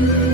Thank you.